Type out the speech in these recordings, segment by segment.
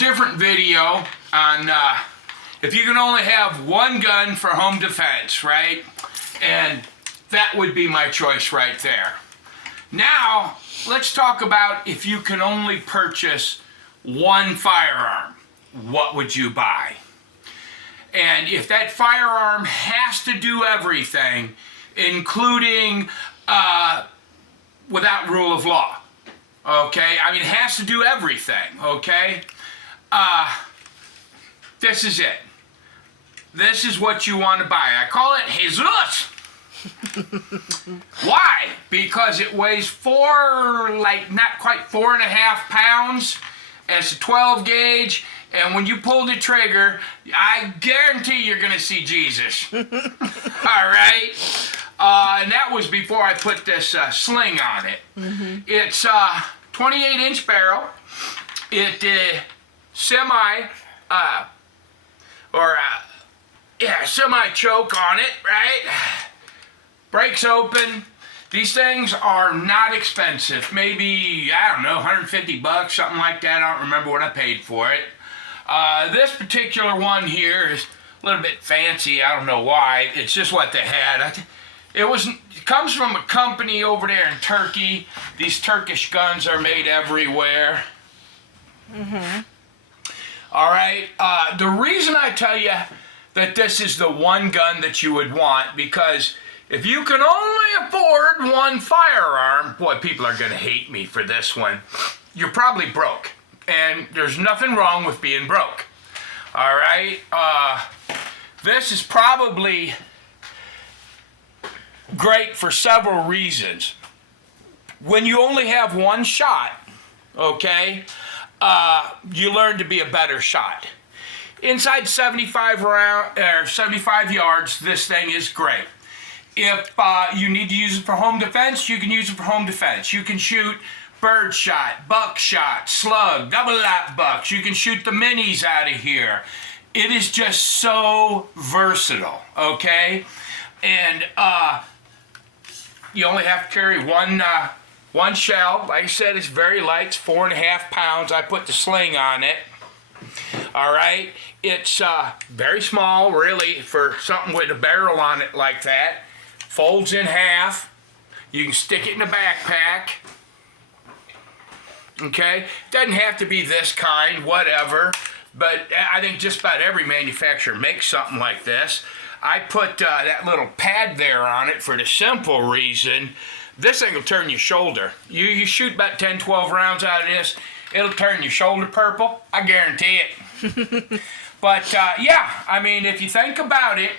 different video on if you can only have one gun for home defense, right? And that would be my choice right there. Now, let's talk about if you can only purchase one firearm, what would you buy? And if that firearm has to do everything, including without rule of law, okay? I mean, it has to do everything, okay? This is it. This is what you want to buy. I call it Jesus. Why? Because it weighs not quite 4.5 pounds. It's a 12 gauge. And when you pull the trigger, I guarantee you're going to see Jesus. All right? And that was before I put this sling on it. Mm-hmm. It's a 28-inch barrel. It semi-choke on it, right? Breaks open. These things are not expensive. Maybe, I don't know, 150 bucks, something like that. I don't remember what I paid for it. This particular one here is a little bit fancy. I don't know why. It's just what they had. It comes from a company over there in Turkey. These Turkish guns are made everywhere. Mm-hmm. All right. The reason I tell you that this is the one gun that you would want, because if you can only afford one firearm, boy, people are going to hate me for this one. You're probably broke. And there's nothing wrong with being broke. All right? This is probably great for several reasons. When you only have one shot, okay, you learn to be a better shot. Inside 75 yards, this thing is great. If you need to use it for home defense, you can use it for home defense. You can shoot bird shot, buckshot, slug, double lap bucks. You can shoot the minis out of here. It is just so versatile, okay? And you only have to carry one shell. Like I said, it's very light. It's 4.5 pounds. I put the sling on it. All right? It's very small, really, for something with a barrel on it like that. Folds in half. You can stick it in a backpack. Okay? Doesn't have to be this kind, whatever. But I think just about every manufacturer makes something like this. I put that little pad there on it for the simple reason this thing will turn your shoulder. You shoot about 10, 12 rounds out of this, it'll turn your shoulder purple. I guarantee it. But yeah, I mean, if you think about it,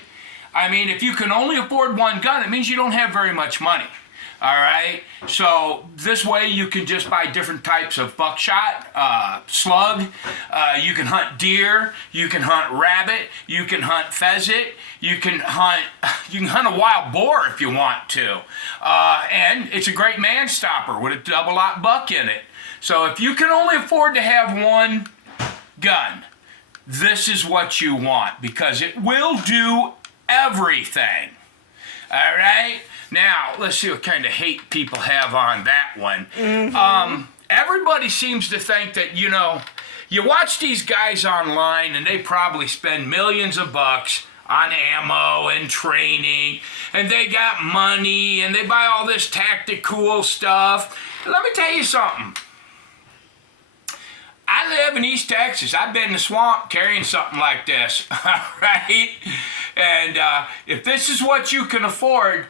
I mean, if you can only afford one gun, it means you don't have very much money. All right? So this way you can just buy different types of buckshot, slug. You can hunt deer. You can hunt rabbit. You can hunt pheasant. You can hunt a wild boar if you want to. And it's a great man stopper with a double-aught buck in it. So if you can only afford to have one gun, this is what you want, because it will do everything. All right? Now, let's see what kind of hate people have on that one. Mm-hmm. Everybody seems to think that, you watch these guys online and they probably spend millions of bucks on ammo and training, and they got money, and they buy all this tactical stuff. Let me tell you something. I live in East Texas. I've been in the swamp carrying something like this, all right? And if this is what you can afford,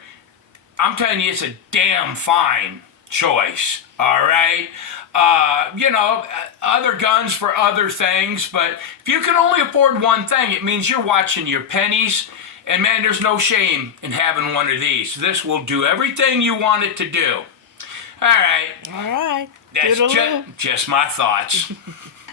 I'm telling you, it's a damn fine choice, all right? Other guns for other things, but if you can only afford one thing, it means you're watching your pennies, and man, there's no shame in having one of these. This will do everything you want it to do. All right. All right. That's just my thoughts.